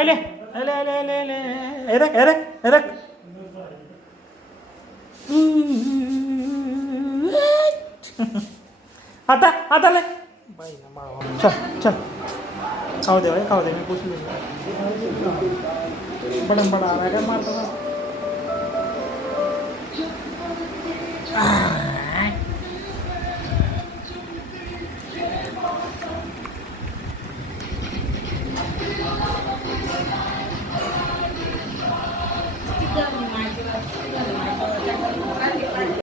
आले आले आले आले आले एरक एरक एरक आता आता ले बाई ना मावा चल चल खाऊ दे भाई खाऊ दे मी पुसली बडन बडा आ रहा है मारता